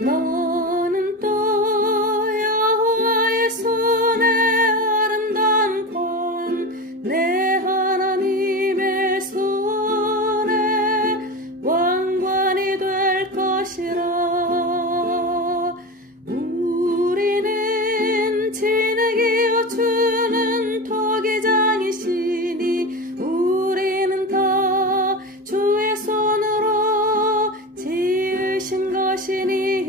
너는 또 여호와의 손에 아름다운 권, 내 하나님의 손에 왕관이 될 것이라. 우리는 진흙이요 주는 토기장이시니 우리는 다 주의 손으로 지으신 것이니이다.